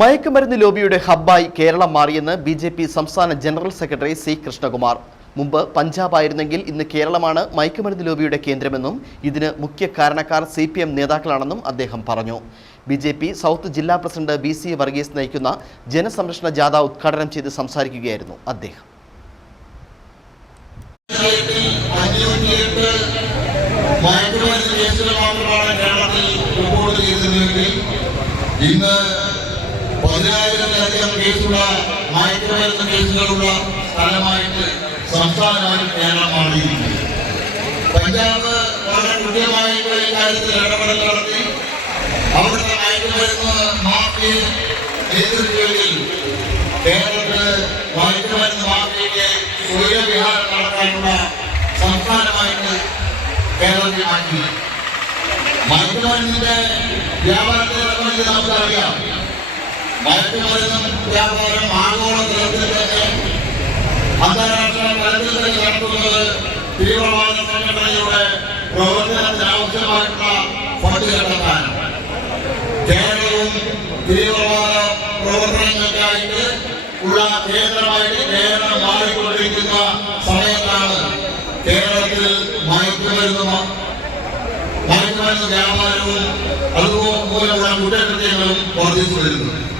മയക്കുമരുന്ന് ലോബിയുടെ ഹബ്ബായി കേരളം മാറിയെന്ന് ബി ജെ പി സംസ്ഥാന ജനറൽ സെക്രട്ടറി സി കൃഷ്ണകുമാർ. മുമ്പ് പഞ്ചാബായിരുന്നെങ്കിൽ ഇന്ന് കേരളമാണ് മയക്കുമരുന്ന് ലോബിയുടെ കേന്ദ്രമെന്നും ഇതിന് മുഖ്യ കാരണക്കാർ സി പി എം നേതാക്കളാണെന്നും അദ്ദേഹം പറഞ്ഞു. ബി ജെ പി സൗത്ത് ജില്ലാ പ്രസിഡന്റ് ബി സി വർഗീസ് നയിക്കുന്ന ജനസംരക്ഷണ ജാഥ ഉദ്ഘാടനം ചെയ്ത് സംസാരിക്കുകയായിരുന്നു അദ്ദേഹം. ഇന്ന് പതിനായിരത്തിലധികം കേസുള്ള മയക്കുമരുന്ന് കേസുകളുള്ള സ്ഥലമായിട്ട് സംസ്ഥാനമായി കേരളം മാറിയിരിക്കുന്നു. പഞ്ചാബ് വളരെ കൃത്യമായിട്ടുള്ള ഇക്കാര്യത്തിൽ കാര്യത്തിൽ ഇടപെടൽ നടത്തി. അവിടുത്തെ മയക്കുമരുന്ന് മാഫിയെ എതിർക്കുകയിൽ കേരളത്തിൽ മയക്കുമരുന്ന് മാഫിയയ്ക്ക് സൂര്യവിഹാരം നടത്താനുള്ള സംസ്ഥാനമായിട്ട് കേരളത്തിൽ മാറ്റി മയക്കുമരുന്നിന്റെ വ്യാപാരത്തെ സംബന്ധിച്ച് നമുക്കറിയാം. മയക്കുമരുന്ന് വ്യാപാരം ആഗോള തലത്തിൽ തന്നെ അന്താരാഷ്ട്ര തലത്തിൽ തന്നെ നടത്തുന്നത് തീവ്രവാദ സംഘടനയുടെ പ്രവർത്തനത്തിന് ആവശ്യമായിട്ടുള്ള കണ്ടെത്താനാണ് കേരളവും തീവ്രവാദ പ്രവർത്തനങ്ങൾക്കായിട്ട് ഉള്ള കേന്ദ്രമായിട്ട് കേരളം മാറിക്കൊണ്ടിരിക്കുന്ന സമയത്താണ് കേരളത്തിൽ മയക്കുമരുന്ന് മയക്കുമരുന്ന് വ്യാപാരവും അതുമൂലമുള്ള കുറ്റകൃത്യങ്ങളും വർദ്ധിച്ചു വരുന്നത്